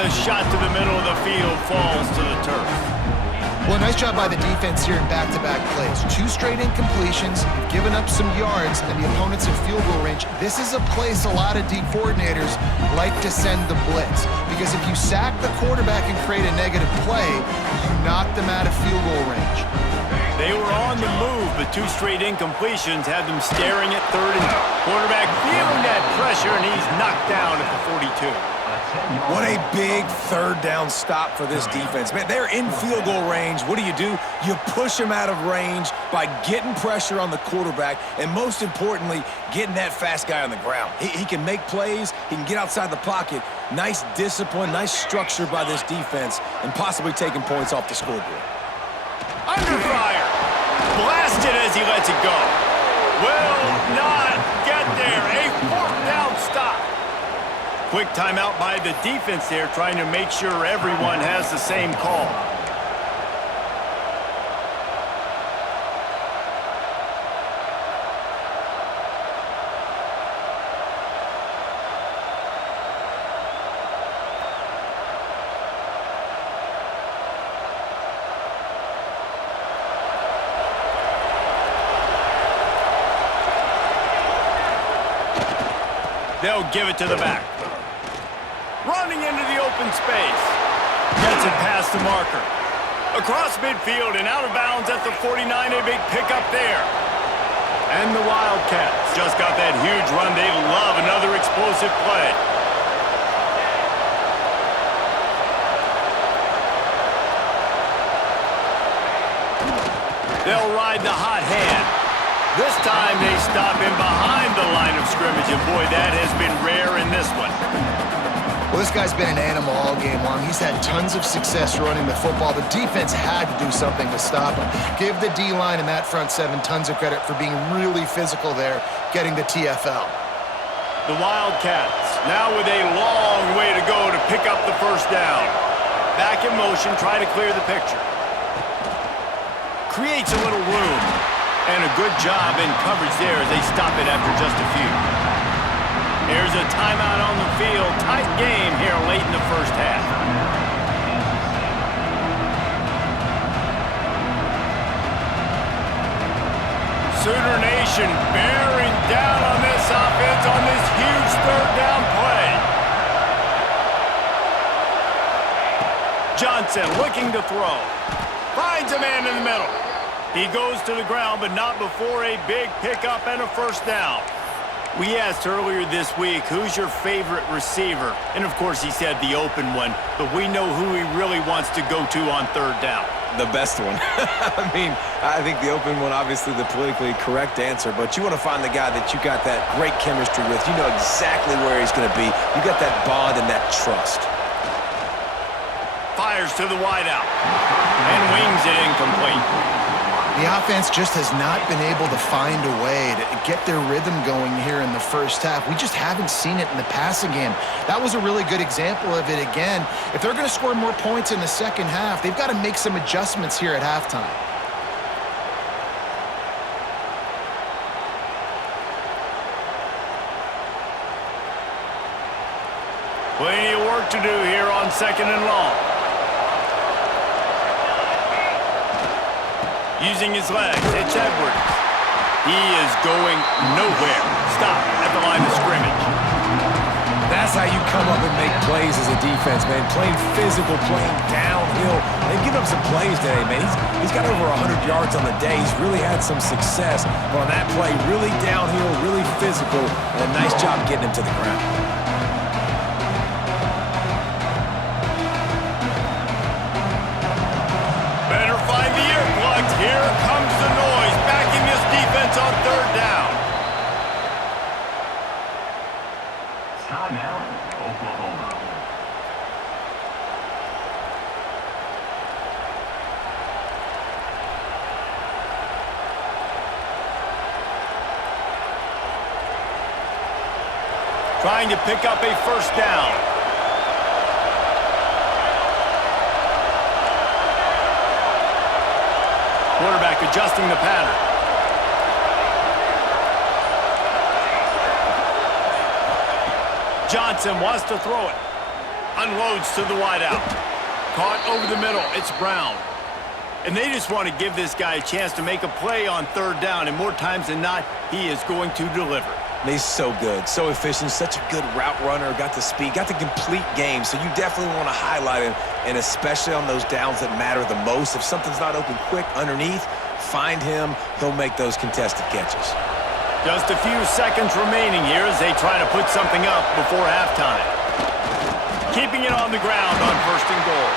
the shot to the middle of the field falls to the turf. Well, nice job by the defense here in back-to-back plays. 2 straight incompletions, you've given up some yards, and the opponent's in field goal range. This is a place a lot of D coordinators like to send the blitz, because if you sack the quarterback and create a negative play, you knock them out of field goal range. They were on the move, but 2 straight incompletions had them staring at third and quarterback feeling that pressure, and he's knocked down at the 42. What a big third down stop for this defense. Man, they're in field goal range. What do? You push them out of range by getting pressure on the quarterback and, most importantly, getting that fast guy on the ground. He can make plays. He can get outside the pocket. Nice discipline, nice structure by this defense, and possibly taking points off the scoreboard. Under fire. Blasted as he lets it go. Will not get there. A 4th down stop. Quick timeout by the defense there, trying to make sure everyone has the same call. They'll give it to the back. Running into the open space. Gets it past the marker. Across midfield and out of bounds at the 49. A big pickup there. And the Wildcats just got that huge run. They love another explosive play. They'll ride the hot hand. This time they stop him behind the line of scrimmage, and boy, that has been rare in this one. Well, this guy's been an animal all game long. He's had tons of success running the football. The defense had to do something to stop him. Give the D-line and that front 7 tons of credit for being really physical there, getting the TFL. The Wildcats now with a long way to go to pick up the first down. Back in motion, try to clear the picture. Creates a little room. And a good job in coverage there as they stop it after just a few. There's a timeout on the field. Tight game here late in the first half. Sooner Nation bearing down on this offense on this huge 3rd down play. Johnson looking to throw. Finds a man in the middle. He goes to the ground, but not before a big pickup and a first down. We asked earlier this week, who's your favorite receiver? And, of course, he said the open one, but we know who he really wants to go to on 3rd down. The best one. I mean, I think the open one, obviously the politically correct answer, but you want to find the guy that you got that great chemistry with. You know exactly where he's going to be. You got that bond and that trust. Fires to the wideout and wings it incomplete. The offense just has not been able to find a way to get their rhythm going here in the first half. We just haven't seen it in the passing game. That was a really good example of it again. If they're going to score more points in the second half, they've got to make some adjustments here at halftime. Plenty of work to do here on 2nd and long. Using his legs, it's Edwards. He is going nowhere. Stop at the line of scrimmage. That's how you come up and make plays as a defense, man. Playing physical, playing downhill. They've given up some plays today, man. He's got over 100 yards on the day. He's really had some success. But on that play, really downhill, really physical, and a nice job getting him to the ground. Here comes the noise, backing this defense on 3rd down. Timeout, Oklahoma. Trying to pick up a first down. Quarterback adjusting the pattern. Johnson wants to throw it. Unloads to the wideout. Caught over the middle. It's Brown. And they just want to give this guy a chance to make a play on third down, and more times than not, he is going to deliver. He's so good, so efficient, such a good route runner, got the speed, got the complete game, so you definitely want to highlight him, and especially on those downs that matter the most. If something's not open quick underneath, find him. He'll make those contested catches. Just a few seconds remaining here as they try to put something up before halftime. Keeping it on the ground on 1st and goal.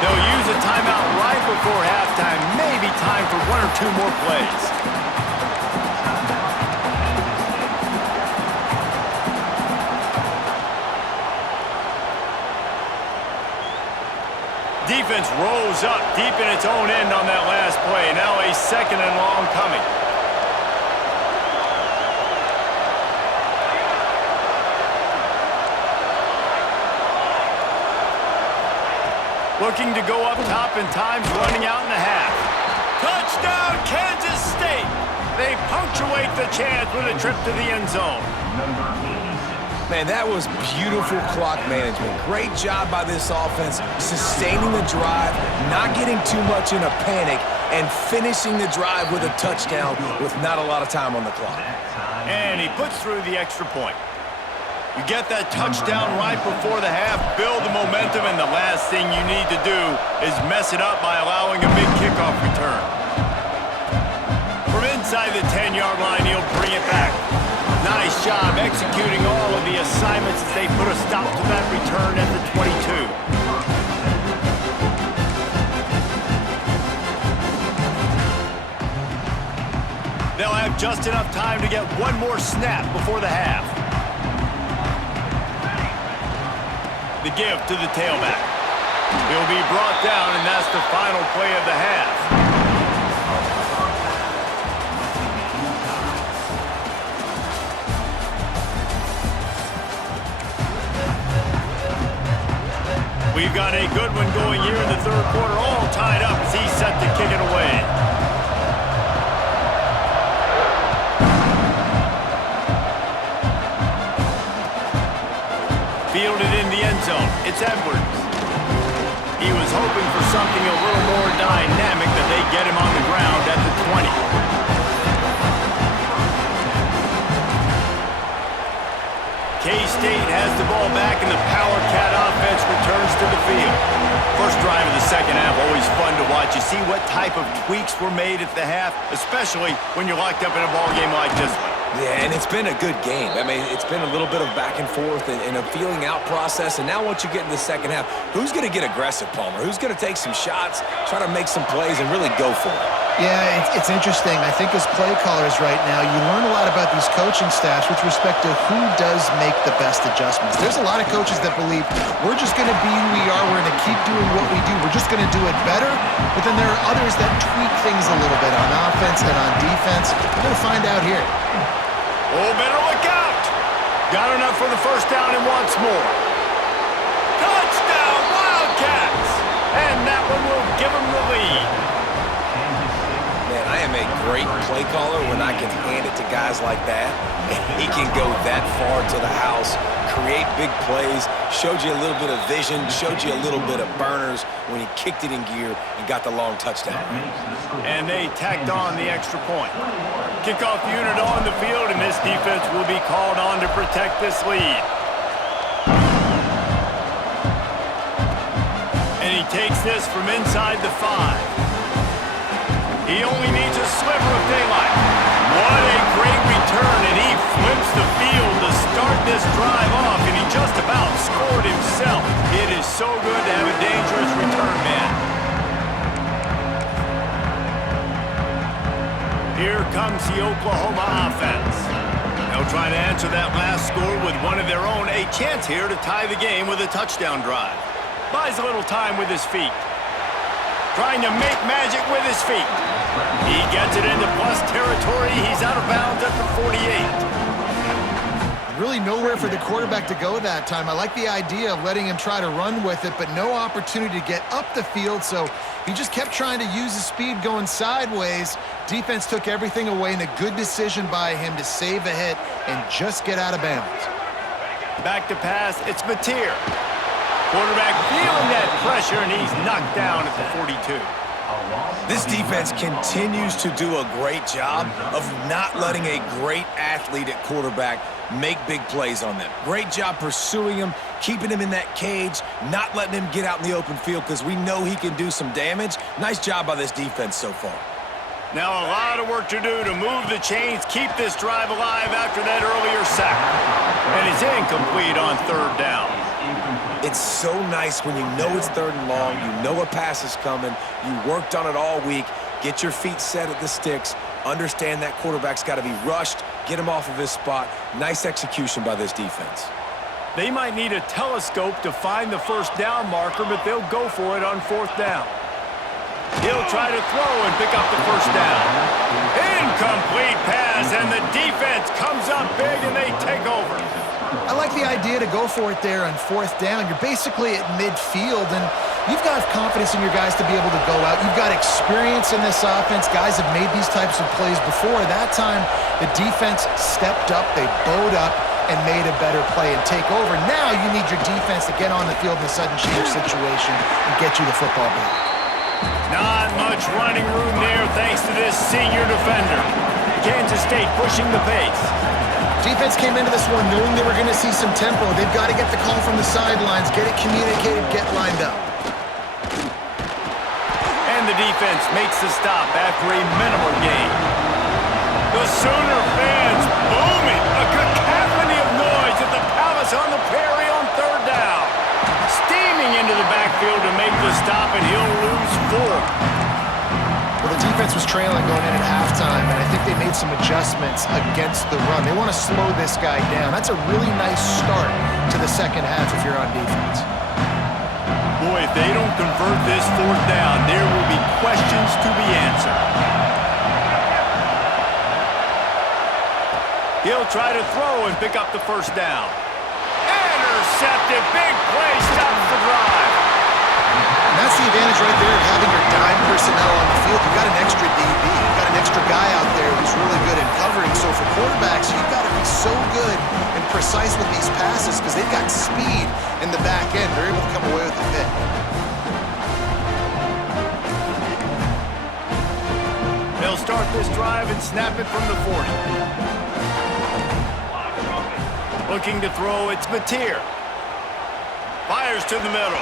They'll use a timeout right before halftime, maybe time for 1 or 2 more plays. Defense rolls up deep in its own end on that last play. Now a 2nd and long coming. Looking to go up top, and time's running out in the half. Touchdown, Kansas State! They punctuate the chance with a trip to the end zone. Man, that was beautiful clock management. Great job by this offense, sustaining the drive, not getting too much in a panic, and finishing the drive with a touchdown with not a lot of time on the clock. And he puts through the extra point. You get that touchdown right before the half, build the momentum, and the last thing you need to do is mess it up by allowing a big kickoff return. From inside the 10-yard line, he'll bring it back. Nice job executing all of the assignments as they put a stop to that return at the 22. They'll have just enough time to get one more snap before the half. The give to the tailback. He'll be brought down, and that's the final play of the half. We've got a good one going here in the 3rd quarter, all tied up as he's set to kick it away. Fielded in the end zone. It's Edwards. He was hoping for something a little more dynamic, that they get him on the ground at the 20. K-State has the ball back, and the Power Cat offense returns to the field. First drive of the 2nd half, always fun to watch. You see what type of tweaks were made at the half, especially when you're locked up in a ball game like this one. Yeah, and it's been a good game. I mean, it's been a little bit of back and forth and a feeling out process. And now once you get in the 2nd half, who's going to get aggressive, Palmer? Who's going to take some shots, try to make some plays, and really go for it? Yeah, it's interesting. I think as play callers right now, you learn a lot about these coaching staffs with respect to who does make the best adjustments. There's a lot of coaches that believe we're just going to be who we are. We're going to keep doing what we do. We're just going to do it better. But then there are others that tweak things a little bit on offense and on defense. We're going to find out here. Oh, better look out! Got enough for the 1st down and wants more. Touchdown, Wildcats! And that one will give them the lead. Man, I am a great play caller when I can hand it to guys like that. And he can go that far to the house, create big plays, showed you a little bit of vision, showed you a little bit of burners when he kicked it in gear and got the long touchdown. And they tacked on the extra point. Kickoff unit on the field, and this defense will be called on to protect this lead. And he takes this from inside the 5. He only needs a sliver of daylight. What a great return, and he flips the field to start this drive off, and he just about scored himself. It is so good to have a dangerous return man. Here comes the Oklahoma offense. They'll try to answer that last score with one of their own. A chance here to tie the game with a touchdown drive. Buys a little time with his feet. Trying to make magic with his feet. He gets it into plus territory. He's out of bounds at the 48. Really nowhere for the quarterback to go that time. I like the idea of letting him try to run with it, but no opportunity to get up the field, so he just kept trying to use his speed going sideways. Defense took everything away, and a good decision by him to save a hit and just get out of bounds. Back to pass, it's Mateer. Quarterback feeling that pressure, and he's knocked down at the 42. This defense continues to do a great job of not letting a great athlete at quarterback make big plays on them. Great job pursuing him, keeping him in that cage, not letting him get out in the open field because we know he can do some damage. Nice job by this defense so far. Now a lot of work to do to move the chains, keep this drive alive after that earlier sack. And it's incomplete on third down. It's so nice when you know it's third and long, you know a pass is coming, you worked on it all week, get your feet set at the sticks, understand that quarterback's got to be rushed, get him off of his spot. Nice execution by this defense. They might need a telescope to find the first down marker, but they'll go for it on fourth down. He'll try to throw and pick up the first down. Incomplete pass, and the defense comes up big, and they take over. I like the idea to go for it there on fourth down. You're basically at midfield, and you've got confidence in your guys to be able to go out. You've got experience in this offense. Guys have made these types of plays before. That time, the defense stepped up, they bowed up, and made a better play and take over. Now you need your defense to get on the field in a sudden change situation and get you the football back. Not much running room there thanks to this senior defender. Kansas State pushing the pace. Defense came into this one knowing they were going to see some tempo. They've got to get the call from the sidelines, get it communicated, get lined up. And the defense makes the stop after a minimal gain. The Sooner fans booming. A cacophony of noise at the Palace on the Prairie on third down. Steaming into the backfield to make the stop, and he'll lose 4. Well, the defense was trailing going in at halftime, and I think they made some adjustments against the run. They want to slow this guy down. That's a really nice start to the second half if you're on defense. Boy, if they don't convert this fourth down, there will be questions to be answered. He'll try to throw and pick up the first down. Intercepted. Big play. Stops the drive. And that's the advantage right there of having your dime personnel on the field. You've got an extra DB. You've got an extra guy out there who's really good at covering. So for quarterbacks, you've got to be so good and precise with these passes because they've got speed in the back end. They're able to come away with a pick. They'll start this drive and snap it from the 40. Looking to throw, it's Mateer. Fires to the middle.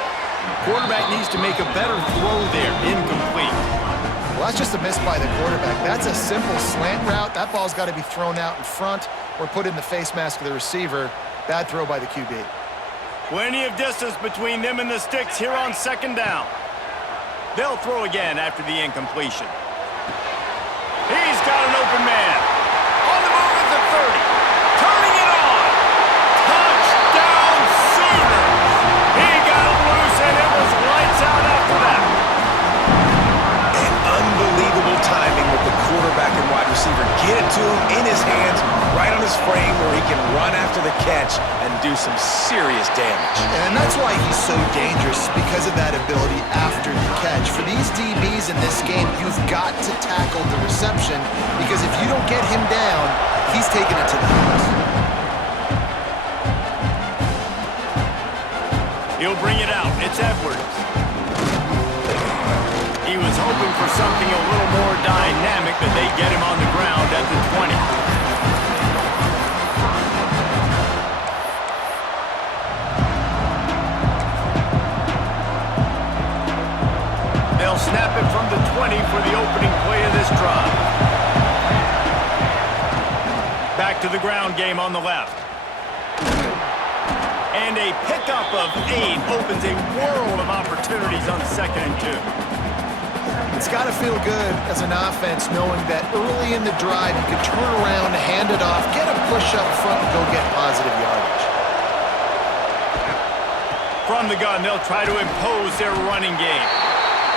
Quarterback needs to make a better throw there. Incomplete. Well, that's just a miss by the quarterback. That's a simple slant route. That ball's got to be thrown out in front or put in the face mask of the receiver. Bad throw by the QB. Plenty of distance between them and the sticks here on second down. They'll throw again after the incompletion. He's got an open man. On the move at the 30. Turning it on. Touchdown Sooners. He got him loose, and it was lights out after that. And unbelievable timing with the quarterback and wide receiver. Get it to him in his hands, right on his frame where he can run after the catch and do some serious damage. And that's why he's so dangerous, because of that ability after the catch. For these DBs in this game, you've got to tackle the reception, because if you don't get him down, he's taking it to the house. He'll bring it out. It's Edwards. He was hoping for something a little more dynamic, but they get him on the ground at the 20. They'll snap it from the 20 for the opening play of this drive. Back to the ground game on the left. And a pickup of 8 opens a world of opportunities on 2nd and 2. It's got to feel good as an offense knowing that early in the drive you can turn around, hand it off, get a push up front, and go get positive yardage. From the gun, they'll try to impose their running game.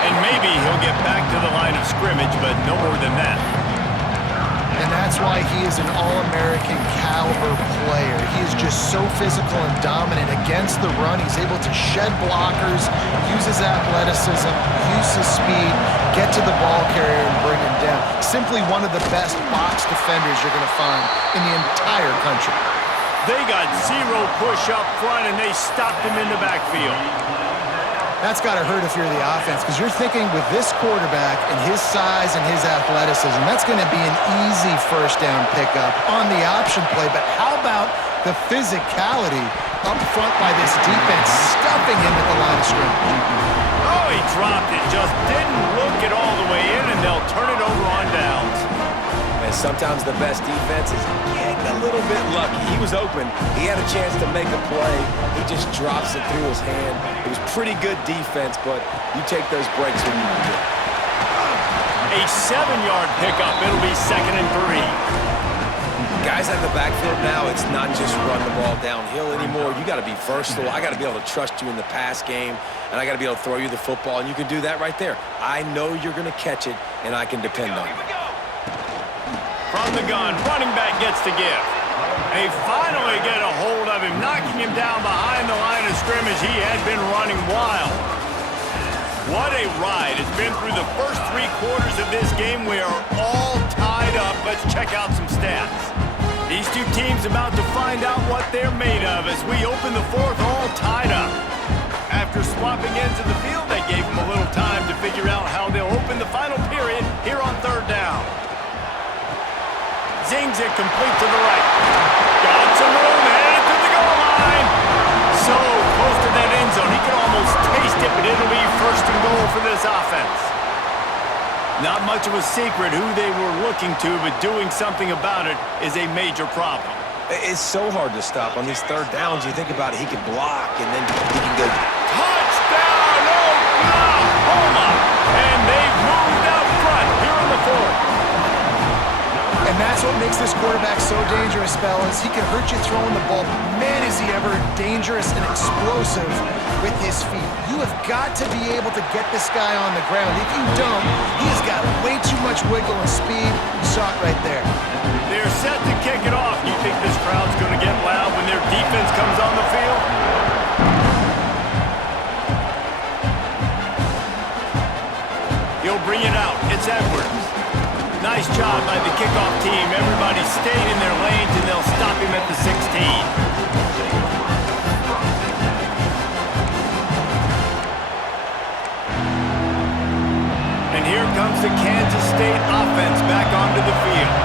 And maybe he'll get back to the line of scrimmage, but no more than that. And that's why he is an All-American caliber player. He is just so physical and dominant against the run. He's able to shed blockers, use his athleticism, use his speed, get to the ball carrier and bring him down. Simply one of the best box defenders you're going to find in the entire country. They got zero push up front, and they stopped him in the backfield. That's got to hurt if you're the offense, because you're thinking with this quarterback and his size and his athleticism, that's going to be an easy first down pickup on the option play. But how about the physicality up front by this defense, stuffing him at the line of scrimmage? Oh, he dropped it. Just didn't look it all the way in, and they'll turn it over on downs. And sometimes the best defense is getting a little bit lucky. He was open. He had a chance to make a play. He just drops it through his hand. It was pretty good defense, but you take those breaks when you can get it. A 7-yard pickup. It'll be 2nd and 3. Guys out of the backfield now, it's not just run the ball downhill anymore. You got to be versatile. I got to be able to trust you in the pass game, and I got to be able to throw you the football, and you can do that right there. I know you're going to catch it, and I can depend on you. From the gun, running back gets the give. They finally get a hold of him, knocking him down behind the line of scrimmage. He had been running wild. What a ride. It's been through the first 3 quarters of this game. We are all tied up. Let's check out some stats. These two teams about to find out what they're made of as we open the 4th all tied up. After swapping ends of the field, they gave them a little time to figure out how they'll open the final period here on 3rd down. Zings it complete to the right. Got some room, headed to the goal line. So close to that end zone, he could almost taste it, but it'll be 1st and goal for this offense. Not much of a secret who they were looking to, but doing something about it is a major problem. It's so hard to stop on these 3rd downs. You think about it, he can block, and then he can go. Touchdown, Oklahoma! And they've moved out front here in the 4th. And that's what makes this quarterback so dangerous, fellas. He can hurt you throwing the ball, but man, is he ever dangerous and explosive with his feet. You have got to be able to get this guy on the ground. If you don't, he has got way too much wiggle and speed. You saw it right there. They're set to kick it off. You think this crowd's going to get loud when their defense comes on the field? He'll bring it out. It's Edwards. Nice job by the kickoff team. Everybody stayed in their lanes, and they'll stop him at the 16. And here comes the Kansas State offense back onto the field.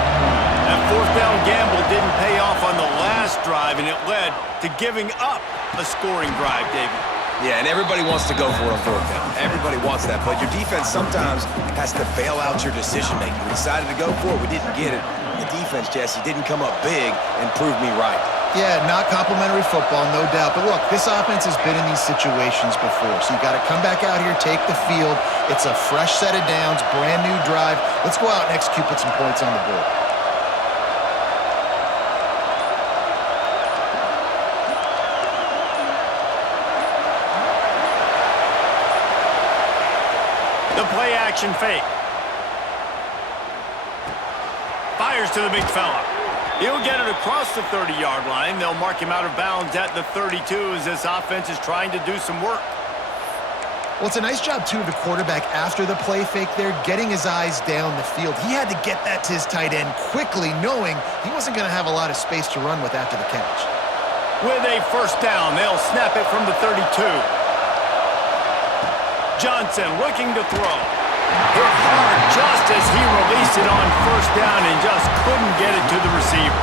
That 4th down gamble didn't pay off on the last drive, and it led to giving up a scoring drive, David. Yeah, and everybody wants to go for it on 4th down. Everybody wants that, but your defense sometimes has to bail out your decision-making. We decided to go for it. We didn't get it. The defense, Jesse, didn't come up big and prove me right. Yeah, not complimentary football, no doubt. But look, this offense has been in these situations before, so you got to come back out here, take the field. It's a fresh set of downs, brand new drive. Let's go out and execute, put some points on the board. The play-action fake. Fires to the big fella. He'll get it across the 30-yard line. They'll mark him out of bounds at the 32 as this offense is trying to do some work. Well, it's a nice job, too, of the quarterback after the play fake there, getting his eyes down the field. He had to get that to his tight end quickly, knowing he wasn't going to have a lot of space to run with after the catch. With a 1st down, they'll snap it from the 32. Johnson looking to throw. Hit hard just as he released it on 1st down and just couldn't get it to the receiver.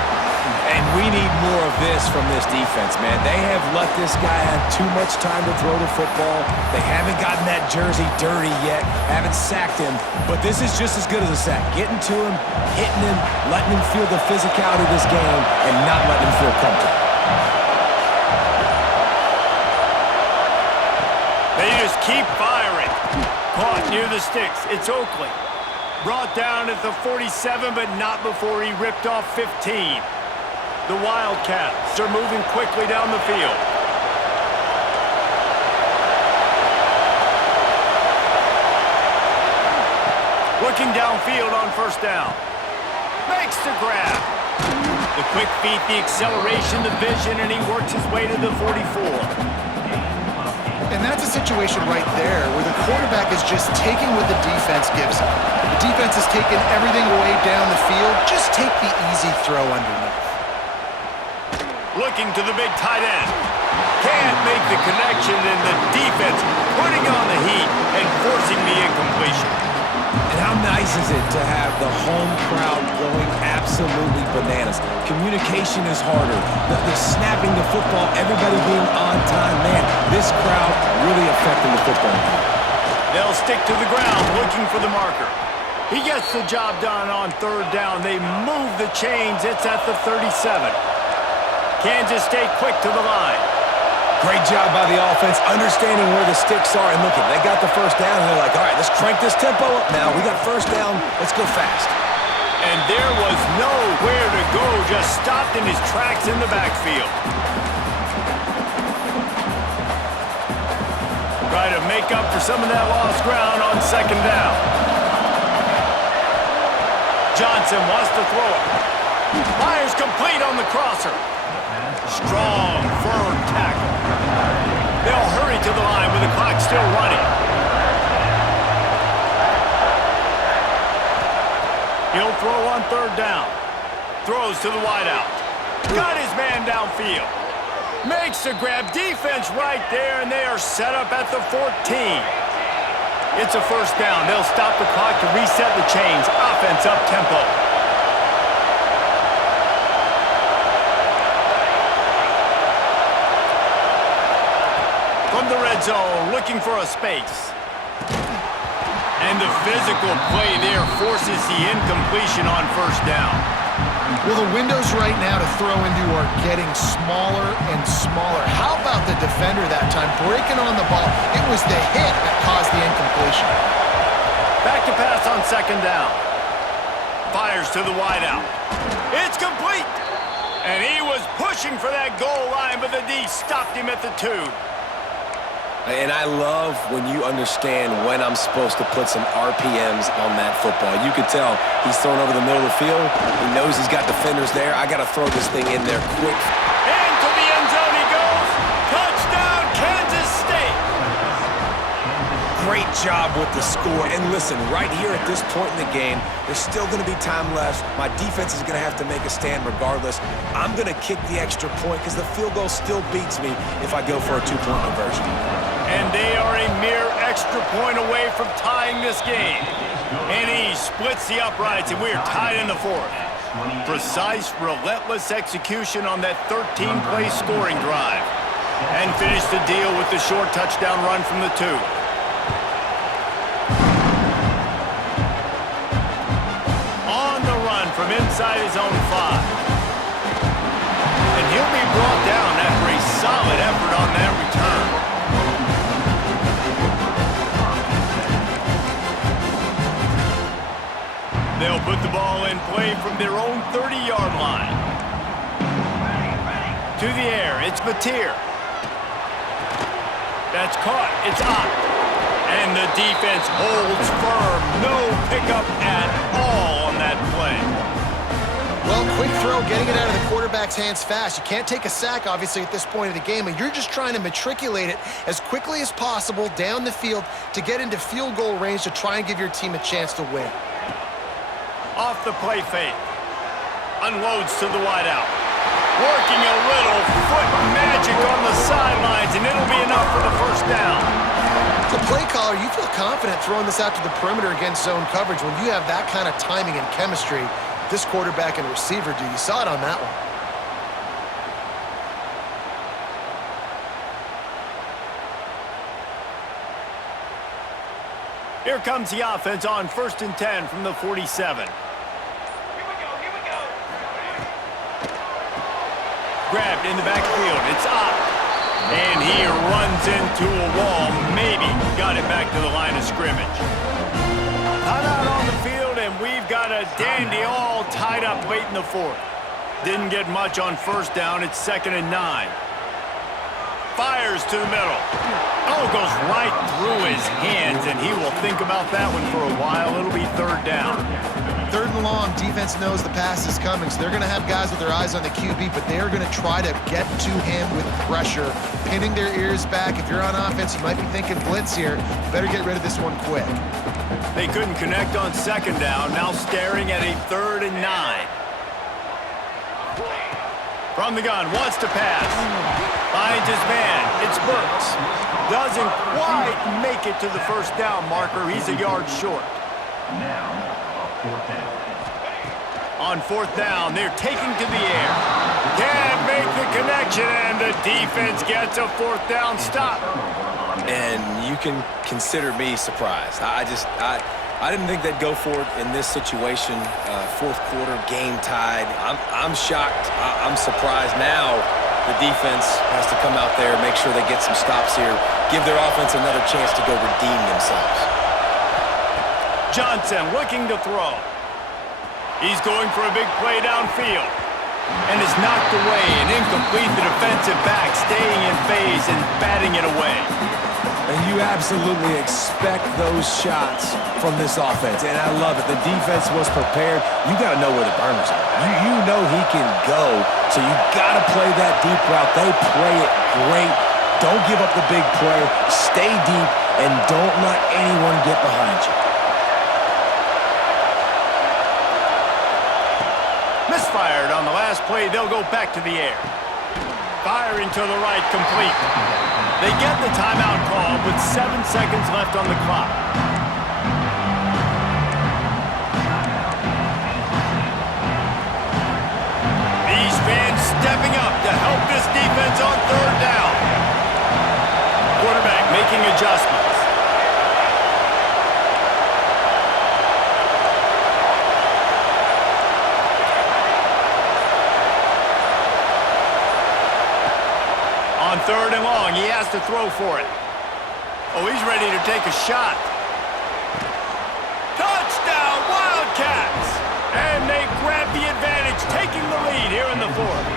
And we need more of this from this defense, man. They have let this guy have too much time to throw the football. They haven't gotten that jersey dirty yet, haven't sacked him. But this is just as good as a sack. Getting to him, hitting him, letting him feel the physicality of this game, and not letting him feel comfortable. They just keep firing. Caught near the sticks. It's Oakley. Brought down at the 47, but not before he ripped off 15. The Wildcats are moving quickly down the field. Looking downfield on 1st down. Makes the grab. The quick feet, the acceleration, the vision, and he works his way to the 44. And that's a situation right there where the quarterback is just taking what the defense gives him. The defense has taken everything away down the field. Just take the easy throw underneath. looking to the big tight end. Can't make the connection, and the defense putting on the heat and forcing the incompletion. And how nice is it to have the home crowd going absolutely bananas? Communication is harder. The snapping the football, everybody being on time. Man, this crowd really affecting the football game. They'll stick to the ground looking for the marker. He gets the job done on third down. They move the chains. It's at the 37. Kansas State quick to the line. Great job by the offense, understanding where the sticks are. And look, they got the first down, and they're like, all right, let's crank this tempo up now. We got first down. Let's go fast. And there was nowhere to go, just stopped in his tracks in the backfield. Try to make up for some of that lost ground on second down. Johnson wants to throw it. Fires complete on the crosser. Strong, firm tackle. They'll hurry to the line with the clock still running. He'll throw on third down. Throws to the wideout. Got his man downfield. Makes the grab. Defense right there, and they are set up at the 14. It's a first down. They'll stop the clock to reset the chains. Offense up tempo. From the red zone, looking for a space. And the physical play there forces the incompletion on first down. Well, the windows right now to throw into are getting smaller and smaller. How about the defender that time breaking on the ball? It was the hit that caused the incompletion. Back to pass on second down. Fires to the wideout. It's complete. And he was pushing for that goal line, but the D stopped him at the 2. And I love when you understand when I'm supposed to put some RPMs on that football. You could tell he's thrown over the middle of the field. He knows he's got defenders there. I got to throw this thing in there quick. Into the end zone he goes. Touchdown, Kansas State. Great job with the score. And listen, right here at this point in the game, there's still going to be time left. My defense is going to have to make a stand regardless. I'm going to kick the extra point because the field goal still beats me if I go for a 2-point conversion. And they are a mere extra point away from tying this game. And he splits the uprights, and we're tied in the 4th. Precise, relentless execution on that 13-play scoring drive. And finished the deal with the short touchdown run from the 2. On the run from inside his own 5. And he'll be brought down after a solid effort on that return. They'll put the ball in play from their own 30-yard line. To the air, it's Mateer. That's caught, it's up. And the defense holds firm. No pickup at all on that play. Well, quick throw, getting it out of the quarterback's hands fast. You can't take a sack, obviously, at this point of the game, and you're just trying to matriculate it as quickly as possible down the field to get into field goal range to try and give your team a chance to win. Off the play fake. Unloads to the wideout. Working a little foot magic on the sidelines, and it'll be enough for the first down. As a play caller, you feel confident throwing this out to the perimeter against zone coverage when you have that kind of timing and chemistry this quarterback and receiver do. You saw it on that one. Here comes the offense on 1st and 10 from the 47. Grabbed in the backfield. It's up. And he runs into a wall. Maybe got it back to the line of scrimmage. Cut out on the field, and we've got a dandy all tied up late in the 4th. Didn't get much on first down. It's 2nd and 9. Fires to the middle. Oh, goes right through his hands, and he will think about that one for a while. It'll be 3rd down. 3rd and long, defense knows the pass is coming, so they're going to have guys with their eyes on the QB, but they are going to try to get to him with pressure, pinning their ears back. If you're on offense, you might be thinking blitz here. You better get rid of this one quick. They couldn't connect on 2nd down, now staring at a 3rd and 9. From the gun, wants to pass. Finds his man. It's Burks. Doesn't quite make it to the first down marker. He's a yard short. On fourth down, they're taking to the air. Can't make the connection, and the defense gets a fourth down stop. And you can consider me surprised. I didn't think they'd go for it in this situation. Fourth quarter, game tied. I'm shocked. I'm surprised. Now the defense has to come out there, make sure they get some stops here, give their offense another chance to go redeem themselves. Johnson looking to throw. He's going for a big play downfield. And is knocked away and incomplete. The defensive back staying in phase and batting it away. And you absolutely expect those shots from this offense. And I love it. The defense was prepared. You got to know where the burners are. You know he can go. So you got to play that deep route. They play it great. Don't give up the big play. Stay deep and don't let anyone get behind you. Misfired on the last play. They'll go back to the air. Firing to the right, complete. They get the timeout call with 7 seconds left on the clock. These fans stepping up to help this defense on third down. Quarterback making adjustments. On third and long, he has to throw for it. Oh, he's ready to take a shot. Touchdown, Wildcats! And they grab the advantage, taking the lead here in the fourth.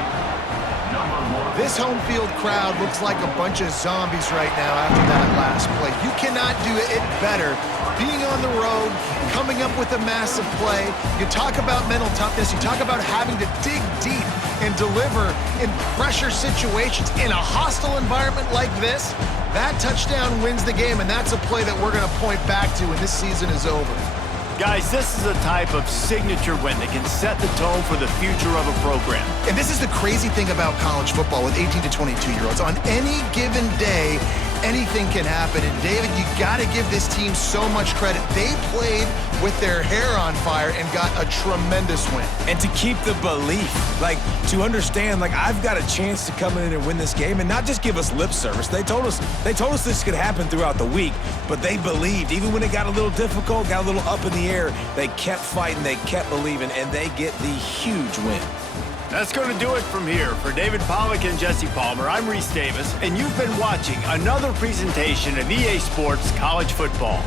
This home field crowd looks like a bunch of zombies right now after that last play. You cannot do it better. Being on the road, coming up with a massive play. You talk about mental toughness. You talk about having to dig deep and deliver in pressure situations in a hostile environment like this. That touchdown wins the game, and that's a play that we're going to point back to when this season is over. Guys, this is a type of signature win that can set the tone for the future of a program. And this is the crazy thing about college football with 18 to 22-year-olds. On any given day, anything can happen. And David, you got to give this team so much credit. They played with their hair on fire and got a tremendous win. And to keep the belief, like to understand, like I've got a chance to come in and win this game and not just give us lip service. They told us this could happen throughout the week, but they believed. Even when it got a little difficult, got a little up in the air, they kept fighting, they kept believing, and they get the huge win. That's going to do it from here. For David Pollack and Jesse Palmer, I'm Reese Davis, and you've been watching another presentation of EA Sports College Football.